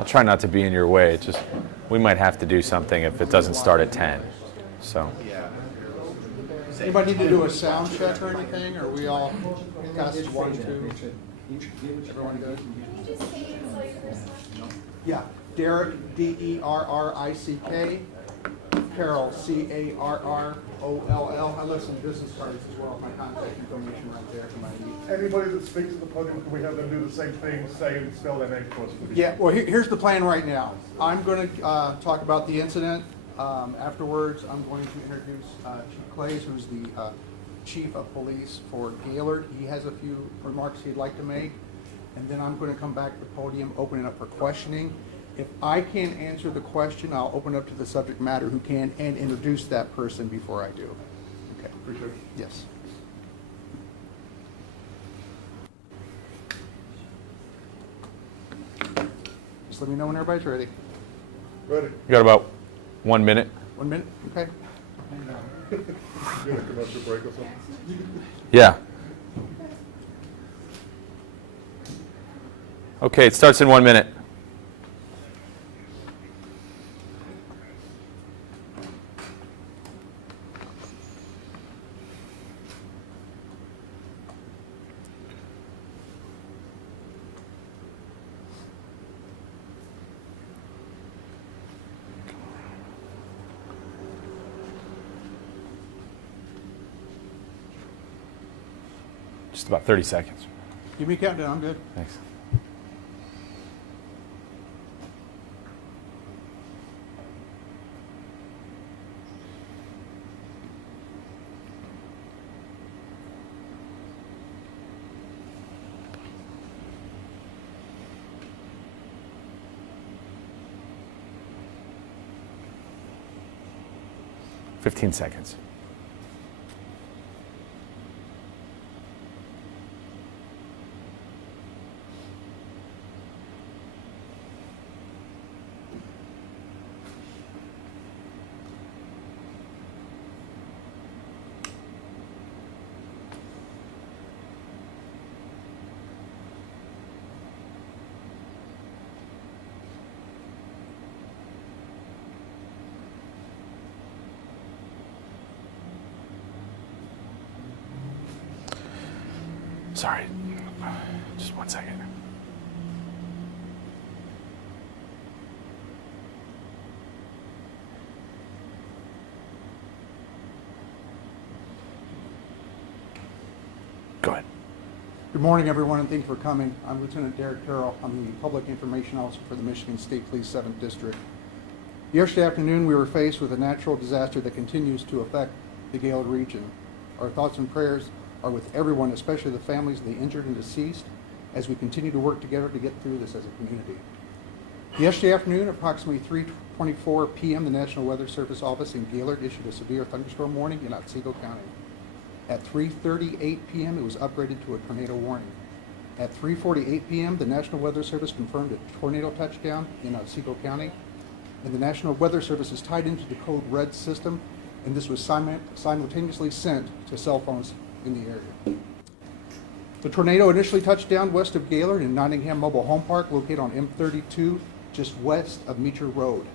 I'll try not to be in your way. It's just we might have to do something if it doesn't start at 10. So. Anybody need to do a sound check or anything? Or we all test 1, 2? Everyone good? Yeah. Derek, D-E-R-R-I-C-K. Carol, C-A-R-R-O-L-L. I left some business cards as well, my contact information right there for my need. Anybody that speaks at the podium, can we have them do the same thing, say and spell their name for us, please? Yeah, well, here's the plan right now. I'm going to talk about the incident. Afterwards, I'm going to introduce Chief Clays, who's the Chief of Police for Gaylord. He has a few remarks he'd like to make. And then I'm going to come back to the podium, open it up for questioning. If I can't answer the question, I'll open up to the subject matter who can and introduce that person before I do. Okay. Appreciate it. Yes. Just let me know when everybody's ready. Ready? You got about 1 minute. 1 minute? Okay. Get a commercial break or something? Yeah. Okay, it starts in 1 minute. Just about 30 seconds. Give me a countdown. I'm good. Thanks. Fifteen seconds. Sorry, just 1 second. Go ahead. Good morning, everyone, and thank you for coming. I'm Lieutenant Derek Terrell. I'm the Public Information Officer for the Michigan State Police 7th District. Yesterday afternoon, we were faced with a natural disaster that continues to affect the Gaylord region. Our thoughts and prayers are with everyone, especially the families of the injured and deceased, as we continue to work together to get through this as a community. Yesterday afternoon, approximately 3:24 p.m., the National Weather Service office in Gaylord issued a severe thunderstorm warning in Otsego County. At 3:38 p.m., it was upgraded to a tornado warning. At 3:48 p.m., the National Weather Service confirmed a tornado touchdown in Otsego County, and the National Weather Service is tied into the Code Red system, and this was simultaneously sent to cell phones in the area. The tornado initially touched down west of Gaylord in Nottingham Mobile Home Park, located on M32, just west of Meecher Road.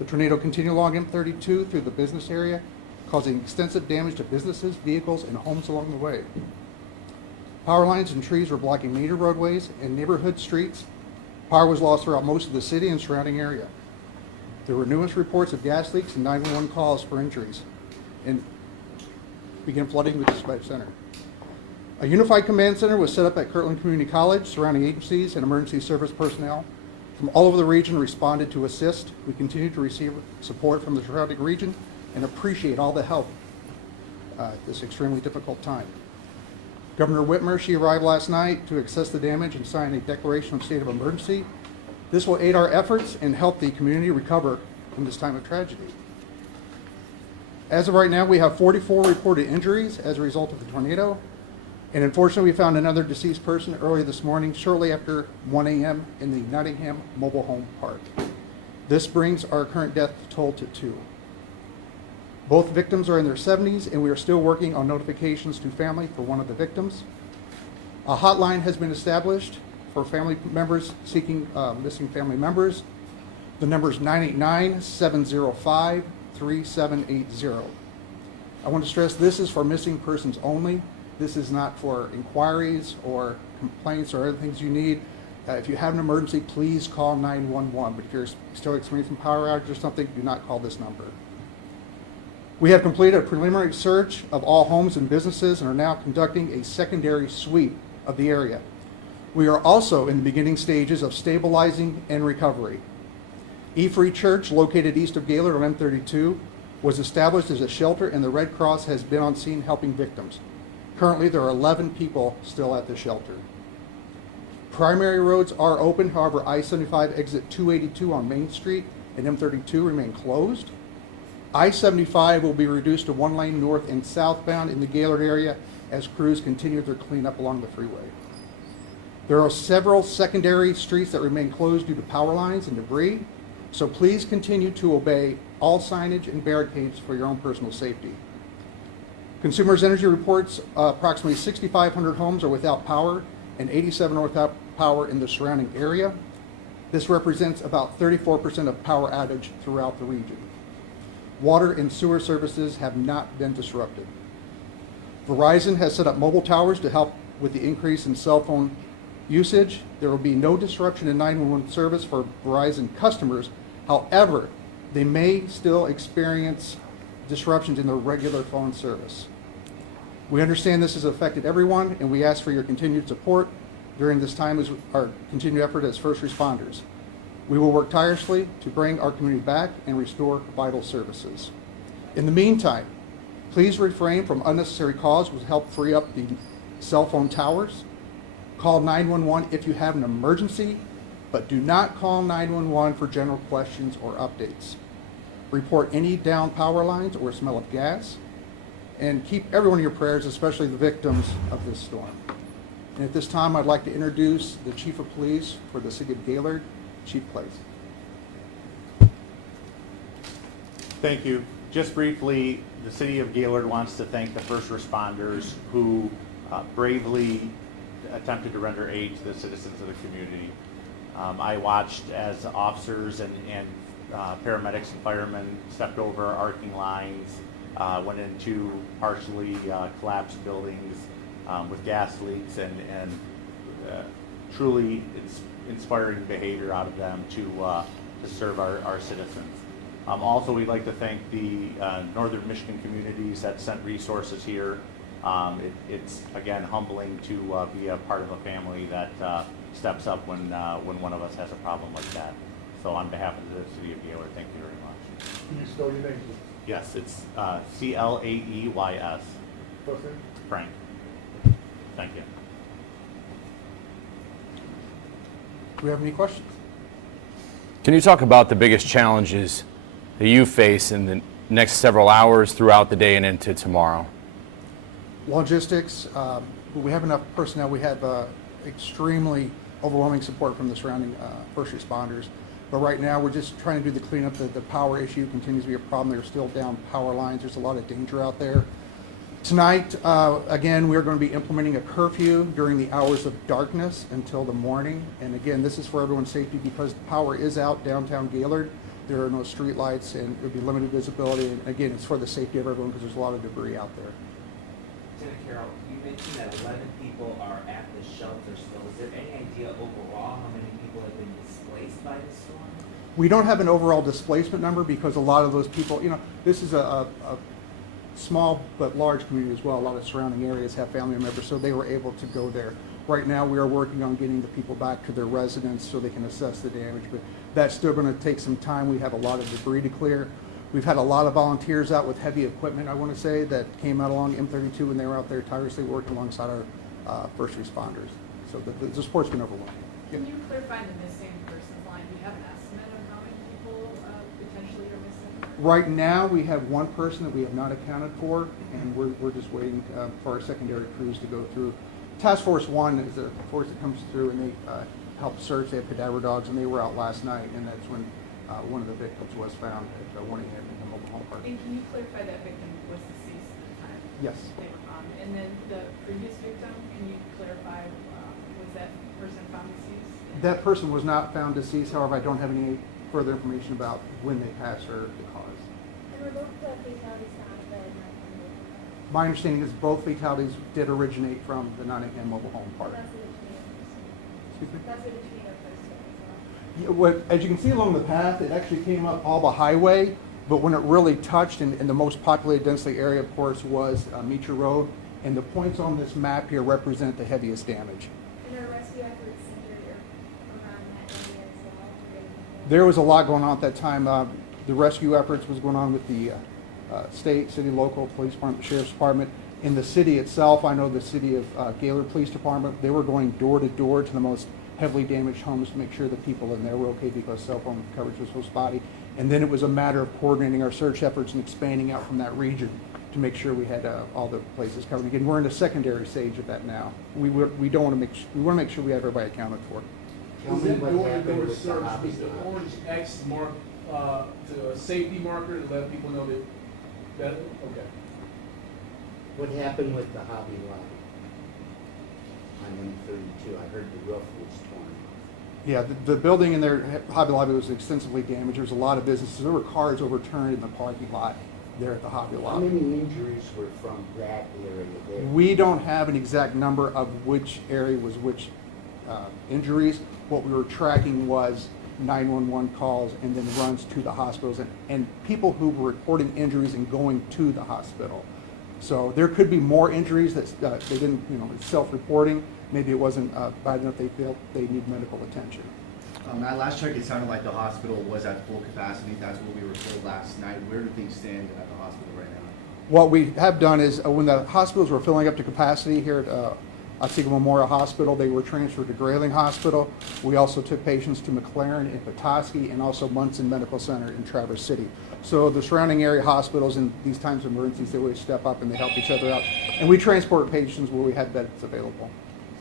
The tornado continued along M32 through the business area, causing extensive damage to businesses, vehicles, and homes along the way. Power lines and trees were blocking major roadways and neighborhood streets. Power was lost throughout most of the city and surrounding area. There were numerous reports of gas leaks and 911 calls for injuries, and began flooding the dispatch center. A unified command center was set up at Kirtland Community College. Surrounding agencies and emergency service personnel from all over the region responded to assist. We continue to receive support from the surrounding region and appreciate all the help at this extremely difficult time. Governor Whitmer, she arrived last night to assess the damage and sign a declaration of state of emergency. This will aid our efforts and help the community recover from this time of tragedy. As of right now, we have 44 reported injuries as a result of the tornado. And unfortunately, we found another deceased person early this morning, shortly after 1 a.m. in the Nottingham Mobile Home Park. This brings our current death toll to 2. Both victims are in their 70s, and we are still working on notifications to family for one of the victims. A hotline has been established for family members seeking missing family members. The number is 989-705-3780. I want to stress this is for missing persons only. This is not for inquiries or complaints or other things you need. If you have an emergency, please call 911. But if you're still experiencing power outage or something, do not call this number. We have completed a preliminary search of all homes and businesses and are now conducting a secondary sweep of the area. We are also in the beginning stages of stabilizing and recovery. E-Free Church, located east of Gaylord on M32, was established as a shelter, and the Red Cross has been on scene helping victims. Currently, there are 11 people still at the shelter. Primary roads are open, however, I-75 exit 282 on Main Street and M32 remain closed. I-75 will be reduced to one lane north and southbound in the Gaylord area as crews continue their cleanup along the freeway. There are several secondary streets that remain closed due to power lines and debris, so please continue to obey all signage and barricades for your own personal safety. Consumers Energy reports approximately 6,500 homes are without power and 87 are without power in the surrounding area. This represents about 34% of power outage throughout the region. Water and sewer services have not been disrupted. Verizon has set up mobile towers to help with the increase in cell phone usage. There will be no disruption in 911 service for Verizon customers. However, they may still experience disruptions in their regular phone service. We understand this has affected everyone, and we ask for your continued support during this time as our continued effort as first responders. We will work tirelessly to bring our community back and restore vital services. In the meantime, please refrain from unnecessary calls, which will help free up the cell phone towers. Call 911 if you have an emergency, but do not call 911 for general questions or updates. Report any down power lines or smell of gas, and keep everyone in your prayers, especially the victims of this storm. And at this time, I'd like to introduce the Chief of Police for the City of Gaylord, Chief Place. Thank you. Just briefly, the City of Gaylord wants to thank the first responders who bravely attempted to render aid to the citizens of the community. I watched as officers and paramedics and firemen stepped over arcing lines, went into partially collapsed buildings with gas leaks, and truly inspiring behavior out of them to serve our citizens. Also, we'd like to thank the Northern Michigan communities that sent resources here. It's again humbling to be a part of a family that steps up when one of us has a problem like that. So on behalf of the City of Gaylord, thank you very much. Can you spell your name, please? Yes, it's C-L-A-E-Y-S. First name? Frank. Thank you. Do we have any questions? Can you talk about the biggest challenges that you face in the next several hours throughout the day and into tomorrow? Logistics, we have enough personnel. We have extremely overwhelming support from the surrounding first responders. But right now, we're just trying to do the cleanup. The power issue continues to be a problem. There's still down power lines. There's a lot of danger out there. Tonight, again, we're going to be implementing a curfew during the hours of darkness until the morning. And again, this is for everyone's safety because the power is out downtown Gaylord. There are no street lights and there'll be limited visibility. And again, it's for the safety of everyone because there's a lot of debris out there. Lieutenant Carroll, you mentioned that 11 people are at the shelter still. Is there any idea overall how many people have been displaced by the storm? We don't have an overall displacement number because a lot of those people, this is a small but large community as well. A lot of surrounding areas have family members, so they were able to go there. Right now, we are working on getting the people back to their residence so they can assess the damage, but that's still going to take some time. We have a lot of debris to clear. We've had a lot of volunteers out with heavy equipment, I want to say, that came out along M32 and they were out there tirelessly working alongside our first responders. So the support's been overwhelming. Can you clarify the missing persons line? Do you have an estimate of how many people potentially are missing? Right now, we have one person that we have not accounted for, and we're just waiting for our secondary crews to go through. Task Force 1 is a force that comes through, and they help search. They have cadaver dogs, and they were out last night, and that's when one of the victims was found at Warningham in the mobile home park. And can you clarify that victim was deceased at the time Yes. they were found? And then the previous victim, can you clarify, was that person found deceased? That person was not found deceased, however, I don't have any further information about when they passed or the cause. And were both the fatalities found at the Nottingham? My understanding is both fatalities did originate from the Nottingham Mobile Home Park. That's where the tornado Excuse me? That's where the tornado first hit as well. Yeah, what, as you can see along the path, it actually came up Alba Highway, but when it really touched, in the most populated densely area, of course, was Meacher Road, and the points on this map here represent the heaviest damage. And are rescue efforts centered around that area as well? There was a lot going on at that time. The rescue efforts was going on with the state, city, local, police department, sheriff's department. In the city itself, I know the city of Gaylord Police Department, they were going door to door to the most heavily damaged homes to make sure the people in there were okay because cell phone coverage was so spotty. And then it was a matter of coordinating our search efforts and expanding out from that region to make sure we had all the places covered. Again, we're in the secondary stage of that now. We want to make sure we have everybody accounted for. Was that door that they were searched, was the orange X mark, to a safety marker to let people know that, okay. What happened with the Hobby Lobby on 132? I heard the roof was torn. Yeah, the building in there, Hobby Lobby, was extensively damaged. There was a lot of businesses. There were cars overturned in the parking lot there at the Hobby How Lobby. many injuries were from that area there? We don't have an exact number of which area was which injuries. What we were tracking was 911 calls and then runs to the hospitals and people who were reporting injuries and going to the hospital. So there could be more injuries that they didn't, it's self-reporting. Maybe it wasn't bad enough they felt they need medical attention. At last check, it sounded like the hospital was at full capacity. That's what we were told last night. Where do things stand at the hospital right now? What we have done is when the hospitals were filling up to capacity here at Otsego Memorial Hospital, they were transferred to Grayling Hospital. We also took patients to McLaren in Petoskey and also Munson Medical Center in Traverse City. So the surrounding area hospitals in these times of emergencies, they always step up and they help each other out. And we transport patients where we had beds available.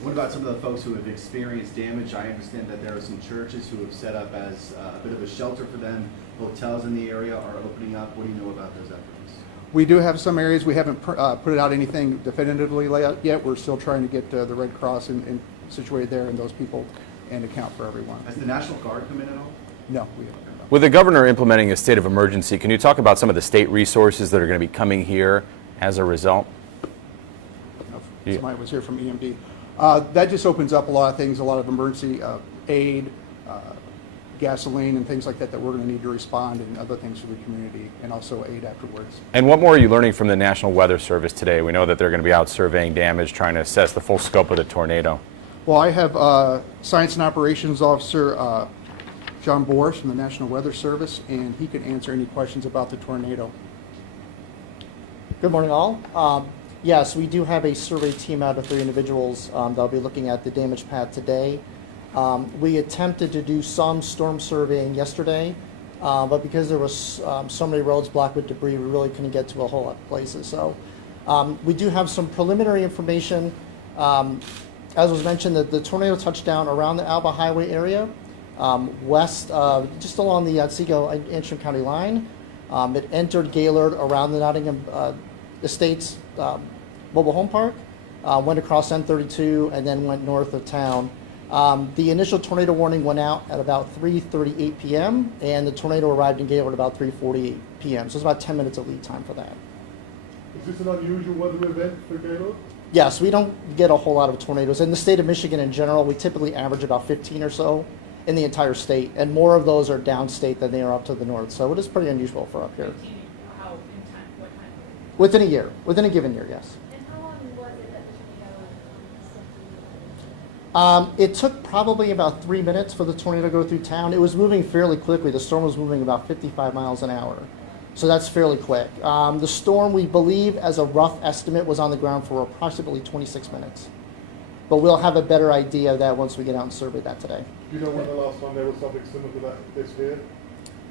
What about some of the folks who have experienced damage? I understand that there are some churches who have set up as a bit of a shelter for them. Hotels in the area are opening up. What do you know about those efforts? We do have some areas. We haven't put out anything definitively yet. We're still trying to get the Red Cross and situated there and those people and account for everyone. Has the National Guard come in at all? No, we haven't. With the governor implementing a state of emergency, can you talk about some of the state resources that are going to be coming here as a result? Somebody was here from EMD. That just opens up a lot of things, a lot of emergency aid, gasoline and things like that we're going to need to respond, and other things for the community, and also aid afterwards. And what more are you learning from the National Weather Service today? We know that they're going to be out surveying damage, trying to assess the full scope of the tornado. Well, I have Science and Operations Officer John Boris from the National Weather Service, and he can answer any questions about the tornado. Good morning, all. Yes, we do have a survey team out of 3 individuals that'll be looking at the damage path today. We attempted to do some storm surveying yesterday, but because there was so many roads blocked with debris, we really couldn't get to a whole lot of places. So we do have some preliminary information. As was mentioned, that the tornado touched down around the Alba Highway area, west, just along the Otsego-Antrim County line. It entered Gaylord around the Nottingham Estates Mobile Home Park, went across M32, and then went north of town. The initial tornado warning went out at about 3:38 p.m., and the tornado arrived in Gaylord about 3:48 p.m., so it's about 10 minutes of lead time for that. Is this an unusual weather event for Gaylord? Yes, we don't get a whole lot of tornadoes. In the state of Michigan in general, we typically average about 15 or so in the entire state, and more of those are downstate than they are up to the north, so it is pretty unusual for up here. How, in time, what time? Within a year, within a given year, yes. And how long was it that the tornado It took probably about 3 minutes for the tornado to go through town. It was moving fairly quickly. The storm was moving about 55 miles an hour. So that's fairly quick. The storm, we believe, as a rough estimate, was on the ground for approximately 26 minutes. But we'll have a better idea of that once we get out and survey that today. Do you know when the last time there was something similar to that this year?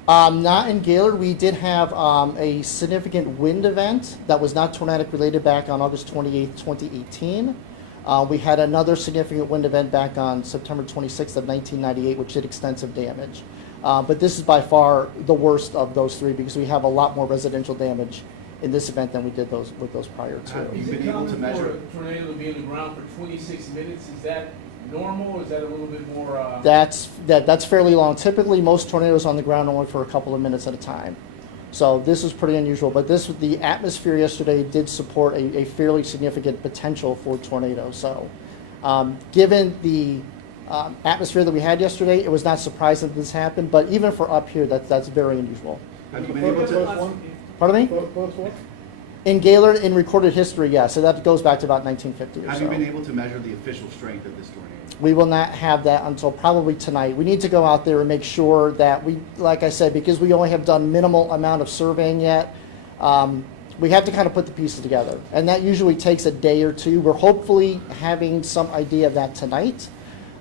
Not in Gaylord. We did have a significant wind event that was not tornadic related back on August 28th, 2018. We had another significant wind event back on September 26th of 1998, which did extensive damage. But this is by far the worst of those 3 because we have a lot more residential damage in this event than we did with those prior two. You've Is been it able to common measure- for a tornado to be on the ground for 26 minutes? Is that normal? Is that a little bit more? That's fairly long. Typically, most tornadoes on the ground only for a couple of minutes at a time. So this was pretty unusual. But the atmosphere yesterday did support a fairly significant potential for tornadoes. So given the atmosphere that we had yesterday, it was not surprising that this happened. But even for up here, that's very unusual. Have you been able to? Pardon me? In Gaylord, in recorded history, yes. So that goes back to about 1950 or Have so. you been able to measure the official strength of this tornado? We will not have that until probably tonight. We need to go out there and make sure that we, like I said, because we only have done minimal amount of surveying yet, we have to kind of put the pieces together. And that usually takes a day or two. We're hopefully having some idea of that tonight.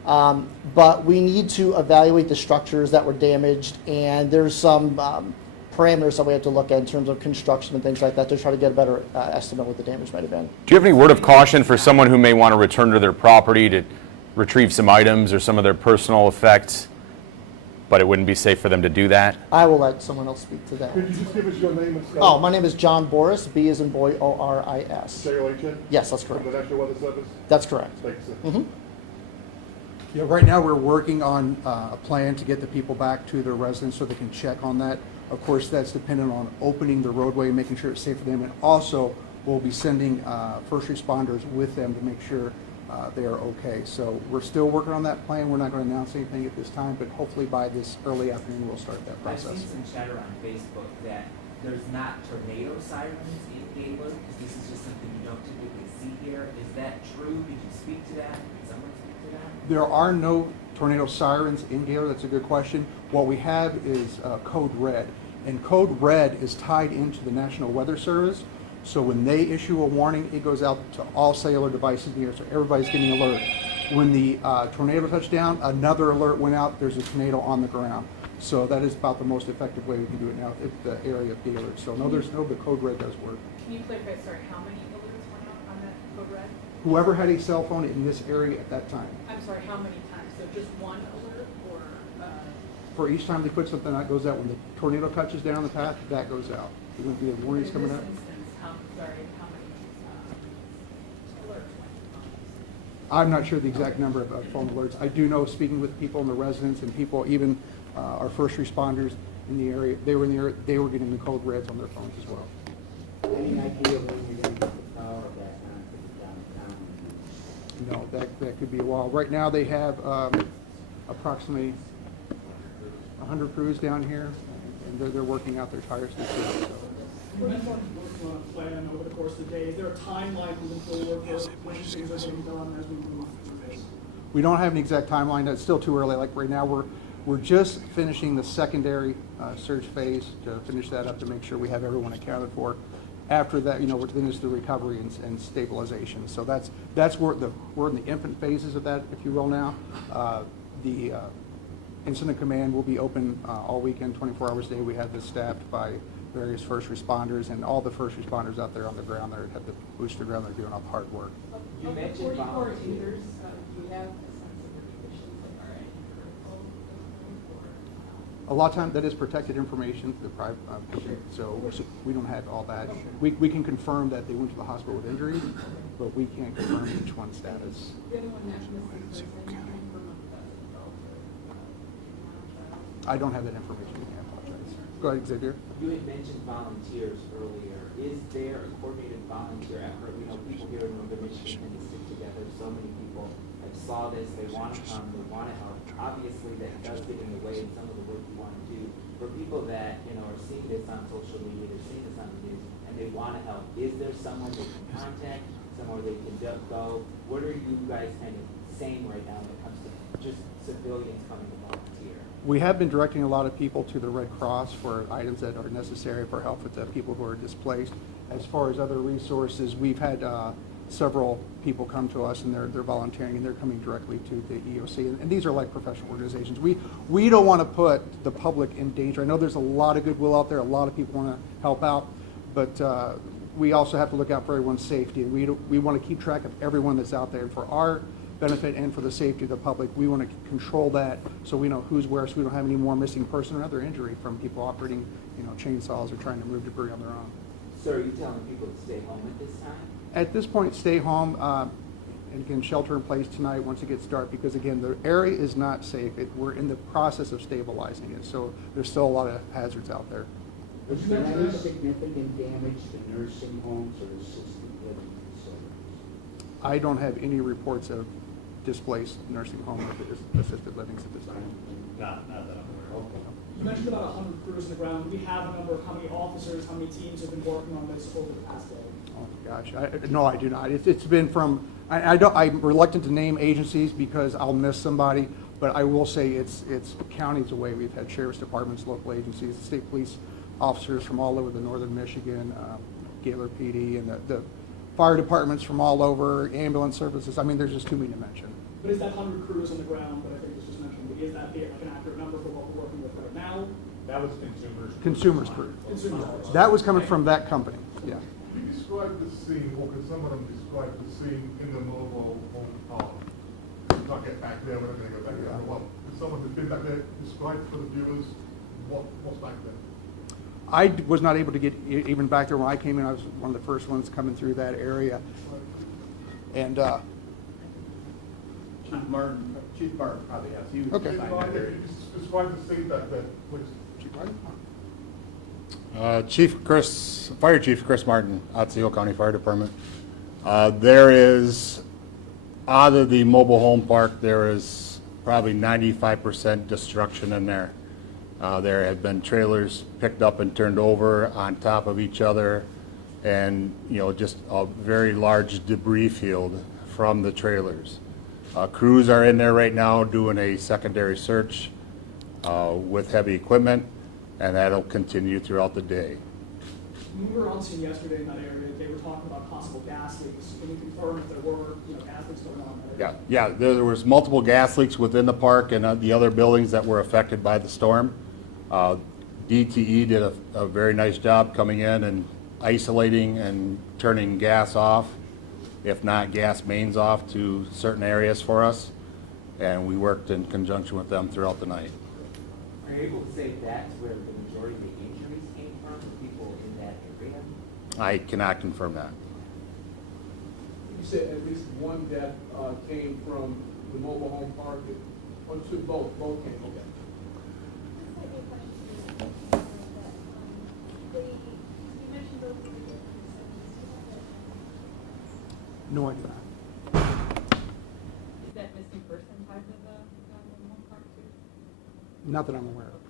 But we need to evaluate the structures that were damaged, and there's some parameters that we have to look at in terms of construction and things like that to try to get a better estimate what the damage might have been. Do you have any word of caution for someone who may want to return to their property to retrieve some items or some of their personal effects, but it wouldn't be safe for them to do that? I will let someone else speak to that. Could you just give us your name and Oh, my name is John Boris, B as in boy, O-R-I-S. J-O-H-N? Yes, that's From correct. the National Weather Service? That's correct. Thank you, sir. Yeah, right now we're working on a plan to get the people back to their residence so they can check on that. Of course, that's dependent on opening the roadway and making sure it's safe for them. And also, we'll be sending first responders with them to make sure they are okay. So we're still working on that plan. We're not going to announce anything at this time, but hopefully by this early afternoon, we'll start that I've process. seen some chatter on Facebook that there's not tornado sirens in Gaylord, because this is just something you don't typically see here. Is that true? Did you speak to that? Did someone speak to that? There are no tornado sirens in Gaylord. That's a good question. What we have is Code Red. And Code Red is tied into the National Weather Service. So when they issue a warning, it goes out to all cellular devices in the air. So everybody's getting an alert. When the tornado touched down, another alert went out. There's a tornado on the ground. So that is about the most effective way we can do it now at the area of Gaylord. So no, there's no, but Code Red does work. Can you clarify, sorry, how many alerts went out on that code red? Whoever had a cell phone in this area at that time, I'm sorry, how many times? So just one alert or, for each time they put something out, goes out. When the tornado touches down the path, that goes out. There wouldn't be a warnings in coming this up. instance, how many alerts went out? I'm not sure the exact number of phone alerts. I do know, speaking with people in the residents and people, even our first responders in the area, they were in the area, they were getting the code reds on their phones as well. Any idea when you're going to get the power back on to the downtown? No, that could be a while. Right now, they have approximately 100 crews down here, and they're working out their tires this year. We're working on a plan over the course of the day. Is there a timeline moving forward for when things are getting done as we move through this? We don't have an exact timeline. It's still too early. Like right now, we're just finishing the secondary search phase to finish that up to make sure we have everyone accounted for. After that, then it's the recovery and stabilization. So that's where we're in the infant phases of that, if you will. Now, the incident command will be open all weekend, 24 hours a day. We have this staffed by various first responders, and all the first responders out there on the ground there have the boots to the ground. They're doing all hard work. You Of the mentioned 44 volunteers. users, do you have a sense of the conditions that are at critical or? A lot of times that is protected information, the private, so we don't have all that. We can confirm that they went to the hospital with injuries, but we can't confirm each one's status. The other one that was anything from a adult or I don't have that information. I apologize. Go ahead, Xavier. You had mentioned volunteers earlier. Is there a coordinated volunteer effort? People here in Northern Michigan tend to stick together. So many people have saw this, they want to come, they want to help. Obviously, that does get in the way of some of the work you want to do. For people that, are seeing this on social media, they're seeing this on the news, and they want to help, is there someone they can contact, somewhere they can go? What are you guys kind of saying right now when it comes to just civilians coming to volunteer? We have been directing a lot of people to the Red Cross for items that are necessary for help with the people who are displaced. As far as other resources, we've had several people come to us, and they're volunteering, and they're coming directly to the EOC. And these are like professional organizations. We don't want to put the public in danger. I know there's a lot of goodwill out there. A lot of people want to help out, but we also have to look out for everyone's safety. We want to keep track of everyone that's out there. And for our benefit and for the safety of the public, we want to control that so we know who's where, so we don't have any more missing person or other injury from people operating, chainsaws or trying to move debris on their own. So are you telling people to stay home at this time? At this point, stay home. and again, shelter in place tonight once it gets dark, because again, the area is not safe. We're in the process of stabilizing it, so there's still a lot of hazards out there. Was there any significant damage to nursing homes or assisted living facilities? I don't have any reports of displaced nursing home or assisted livings at this time. Not that I'm aware of. You mentioned about 100 crews on the ground. Do we have a number of how many officers, how many teams have been working on this over the past day? Oh, gosh, no, I do not. It's been from, I'm reluctant to name agencies because I'll miss somebody, but I will say it's counties away. We've had sheriff's departments, local agencies, state police officers from all over the northern Michigan, Gaylord PD, and the fire departments from all over, ambulance services. I mean, there's just too many to mention. But is that 100 crews on the ground that I think was just mentioned, is that like an accurate number for what we're working with right now? That was consumers. Consumers crew. Consumers. That was coming from that company, yeah. Can you describe the scene, or can some of them describe the scene in the mobile home park? We can't get back there, we're not gonna go back there. Well, can someone who's been back there describe for the viewers what's back there? I was not able to get even back there when I came in. I was one of the first ones coming through that area. And, Chief Martin probably has. He was Okay. assigned that area. Describe the scene back there, please. Fire Chief Chris Martin, Otsego County Fire Department. There is, out of the mobile home park, there is probably 95% destruction in there. There have been trailers picked up and turned over on top of each other, and just a very large debris field from the trailers. Crews are in there right now doing a secondary search with heavy equipment, and that'll continue throughout the day. When we were on scene yesterday in that area, they were talking about possible gas leaks. Can you confirm if there were gas leaks going on in that area? Yeah, there was multiple gas leaks within the park and the other buildings that were affected by the storm. DTE did a very nice job coming in and isolating and turning gas off, if not gas mains off, to certain areas for us, and we worked in conjunction with them throughout the night. Are you able to say that's where the majority of the injuries came from, the people in that area? I cannot confirm that. You said at least one death came from the mobile home park, or two, both came, okay. This might be a question for you, but, you mentioned those were the No, I do not. Is that missing person type of the home park too? Not that I'm aware of.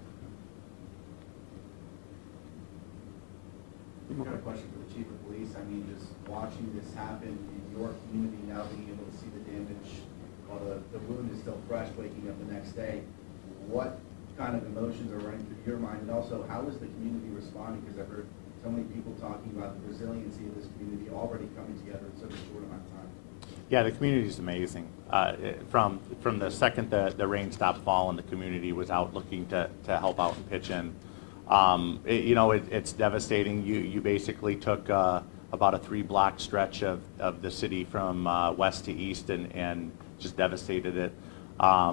I've got a question for the chief of police. I mean, just watching this happen in your community, now being able to see the damage, while the wound is still fresh, waking up the next day, what kind of emotions are running through your mind? And also, how is the community responding? Because I've heard so many people talking about the resiliency of this community already coming together in such a short amount of time. Yeah, the community is amazing. From the second the rain stopped falling, the community was out looking to help out and pitch in. It's devastating. You basically took about a 3-block stretch of the city from west to east and just devastated it. I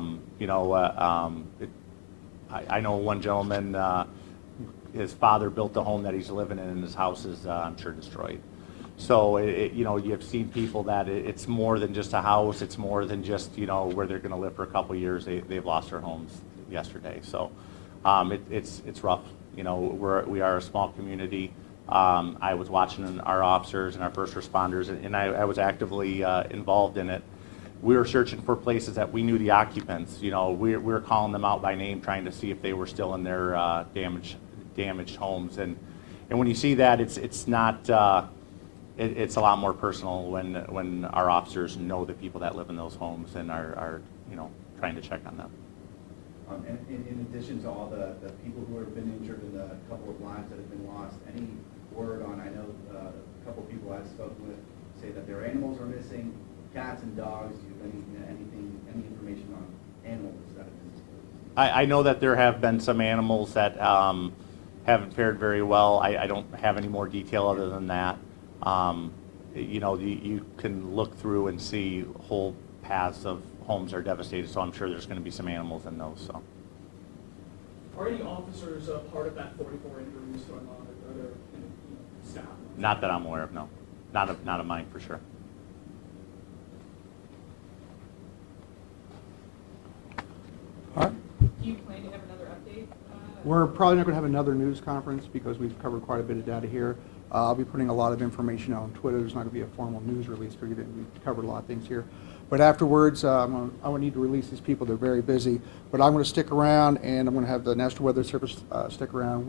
know one gentleman, his father built the home that he's living in, and his house is, I'm sure, destroyed. So, you've seen people that it's more than just a house. It's more than just, where they're going to live for a couple of years. They've lost their homes yesterday. So, it's rough. We are a small community. I was watching our officers and our first responders, and I was actively involved in it. We were searching for places that we knew the occupants. We were calling them out by name, trying to see if they were still in their damaged homes. And when you see that, it's not. It's a lot more personal when our officers know the people that live in those homes and are trying to check on them. And in addition to all the people who have been injured and the couple of lives that have been lost, any word on, I know a couple of people I've spoken with say that their animals are missing, cats and dogs. Do you have any information on animals that have been displaced? I know that there have been some animals that haven't fared very well. I don't have any more detail other than that. You can look through and see whole paths of homes are devastated, so I'm sure there's going to be some animals in those. So, Are any officers part of that 44 injuries going on? Are there any staff? not that I'm aware of, no. Not of mine, for sure. We're probably not going to have another news conference because we've covered quite a bit of data here. I'll be putting a lot of information out on Twitter. There's not going to be a formal news release because we've covered a lot of things here. But afterwards, I would need to release these people. They're very busy. But I'm going to stick around, and I'm going to have the National Weather Service stick around.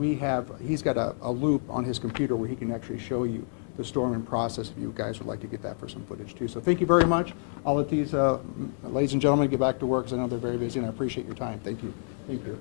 He's got a loop on his computer where he can actually show you the storming process if you guys would like to get that for some footage too. So thank you very much. I'll let these ladies and gentlemen get back to work because I know they're very busy, and I appreciate your time. Thank you. Thank you.